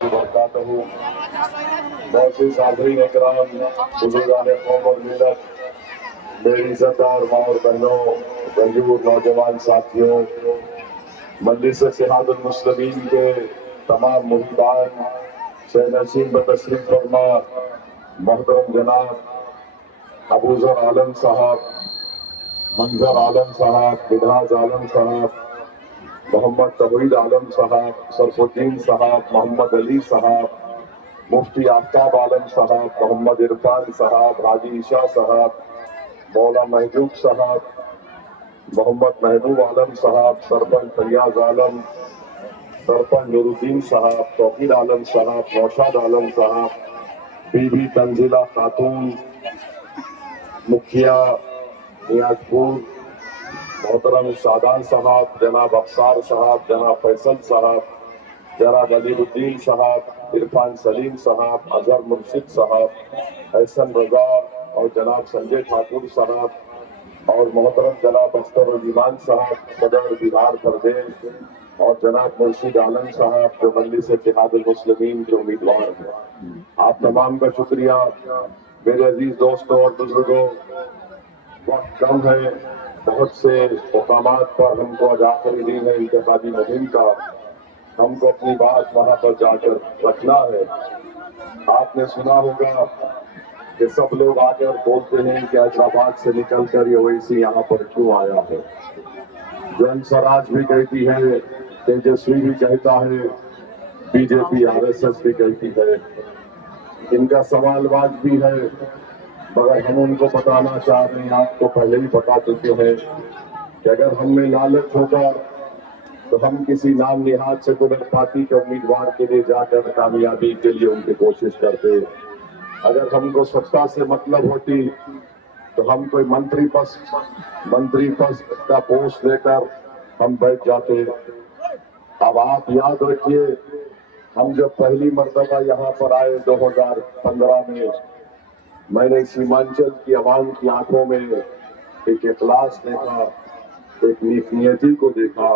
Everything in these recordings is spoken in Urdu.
وبرکاتہ۔ معزز حاضرین اکرام، بزرگان قوم اور ملت، میری عزتدار ماں اور بہنوں، غیور نوجوان ساتھیوں، مجلس اتحاد المسلمین کے تمام محبان، سے نشین بتشریف فرما محترم جناب ابوذر عالم صاحب، منظر عالم صاحب، مدحت عالم صاحب، محمد توحید عالم صاحب، شرف الدین صاحب، محمد علی صاحب، مفتی آفتاب عالم صاحب، محمد عرفان صاحب، حاجی عشاء صاحب، مولا محجوب صاحب، محمد محبوب عالم صاحب، سرپنچ فریاض عالم، سرپنچ نور الدین صاحب، توقیر عالم صاحب، نوشاد عالم صاحب، بی بی تنزیلہ خاتون، مکھیا نیاز پور، محترم شادان صاحب، جناب افسار صاحب، جناب فیصل صاحب، جناب علی الدین صاحب، عرفان سلیم صاحب، اظہر مرشد صاحب، احسن رضا اور جناب سنجے ٹھاکر صاحب، اور محترم جناب اختر الایمان صاحب، صدر بہار پردیش، اور جناب مرشد عالم صاحب جو مجلس اتحاد المسلمین کے امیدوار ہیں۔ آپ تمام کا شکریہ۔ میرے عزیز دوستوں اور بزرگوں، وقت کم ہے، بہت سے مقامات پر ہم کو آخری دن ہے انتخابی مہم کا، ہم کو اپنی بات وہاں پر جا کر رکھنا ہے۔ آپ نے سنا ہوگا کہ سب لوگ آ کر بولتے ہیں کہ حیدرآباد سے نکل کر یہ اویسی یہاں پر کیوں آیا ہے۔ جن سراج بھی کہتی ہے، تیجسوی بھی کہتا ہے، B J P R S S بھی کہتی ہے، ان کا سوال واجبی ہے، مگر ہم ان کو بتانا چاہ رہے ہیں، آپ کو پہلے ہی بتا چکے ہیں کہ اگر ہم میں لالچ ہوگا تو ہم کسی نام نہاد سے کوئی پارٹی کے امیدوار کے لیے جا کر کامیابی کے لیے ان کی کوشش کرتے۔ اگر ہم کو ستا سے مطلب ہوتی تو ہم کوئی منتری پس کا پوسٹ لے کر ہم بیٹھ جاتے۔ اب آپ یاد رکھیے، ہم جب پہلی مرتبہ یہاں پر آئے 2015 میں، میں نے سیمانچل کی عوام کی آنکھوں میں ایک اخلاص دیکھا، ایک نیکی کو دیکھا،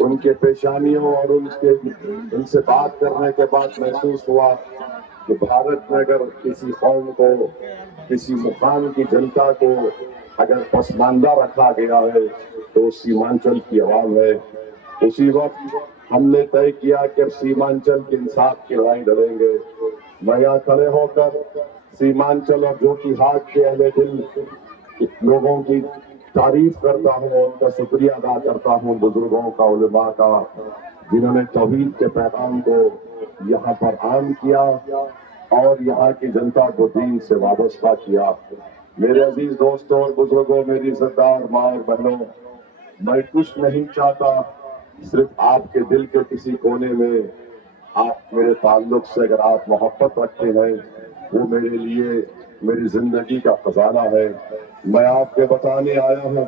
ان کے پیشانیوں اور ان سے بات کرنے کے بعد محسوس ہوا کہ بھارت میں اگر کسی قوم کو، کسی مقام کی جنتا کو اگر پسماندہ رکھا گیا ہے تو سیمانچل کی عوام ہے۔ اسی وقت ہم نے طے کیا کہ اب سیمانچل کے انصاف کی لڑائی لڑیں گے۔ میں یہاں کھڑے ہو کر سیمانچل اور جوتی ہاٹ کے اہل دل لوگوں کی تعریف کرتا ہوں، ان کا شکریہ ادا کرتا ہوں، بزرگوں کا، علماء کا، جنہوں نے توحید کے پیغام کو یہاں پر عام کیا اور یہاں کی جنتا کو دین سے وابستہ کیا۔ میرے عزیز دوستوں اور بزرگوں، میری عزتدار ماں اور بہنوں، میں کچھ نہیں چاہتا، صرف آپ کے دل کے کسی کونے میں آپ میرے تعلق سے اگر آپ محبت رکھتے ہیں، وہ میرے لیے میری زندگی کا خزانہ ہے۔ میں آپ کے بتانے آیا ہوں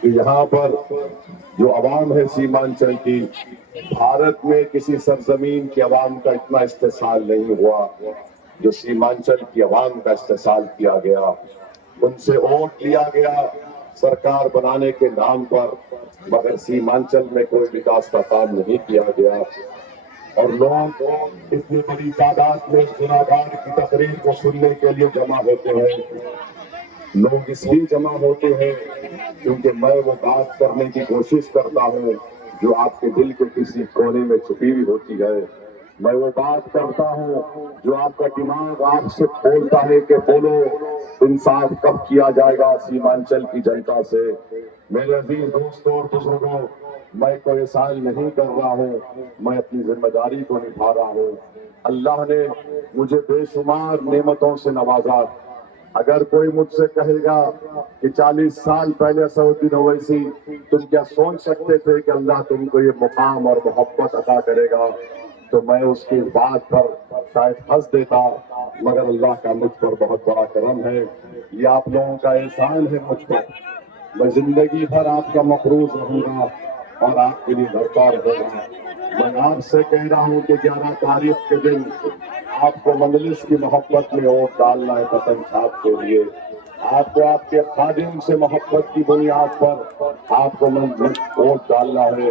کہ یہاں پر جو عوام ہے سیمانچل کی، بھارت میں کسی سرزمین کی عوام کا اتنا استحصال نہیں ہوا جو سیمانچل کی عوام کا استحصال کیا گیا۔ ان سے ووٹ لیا گیا سرکار بنانے کے نام پر، مگر سیمانچل میں کوئی وکاس کا کام نہیں کیا گیا، اور لوگ اتنی بڑی تعداد میں اس گناہگار کی تقریر کو سننے کے لیے جمع ہوتے ہیں۔ لوگ اس لیے جمع ہوتے ہیں کیونکہ میں وہ بات کرنے کی کوشش کرتا ہوں جو آپ کے دل کے کسی کونے میں چھپی ہوئی ہوتی ہے۔ میں وہ بات کرتا ہوں جو آپ کا دماغ آپ سے بولتا ہے کہ بولو، انصاف کب کیا جائے گا سیمانچل کی جنتا سے۔ میرے عزیز دوستوں اور بزرگوں، میں کوئی احسان نہیں کر رہا ہوں، میں اپنی ذمہ داری کو نبھا رہا ہوں۔ اللہ نے مجھے بے شمار نعمتوں سے نوازا۔ اگر کوئی مجھ سے کہے گا کہ 40 سال پہلے اسدالدین اویسی تم کیا سوچ سکتے تھے کہ اللہ تم کو یہ مقام اور محبت عطا کرے گا، تو میں اس کی بات پر شاید ہنس دیتا، مگر اللہ کا مجھ پر بہت بڑا کرم ہے، یہ آپ لوگوں کا احسان ہے مجھ پر۔ میں زندگی بھر آپ کا مقروض رہوں گا اور آپ کے لیے درکار ہوگا۔ میں آپ سے کہہ رہا ہوں کہ 11 تاریخ کے دن آپ کو مجلس کی محبت میں ووٹ ڈالنا ہے، پتن چھاپ کے لیے۔ آپ کو آپ کے خادم سے محبت کی بنیاد پر آپ کو ووٹ ڈالنا ہے۔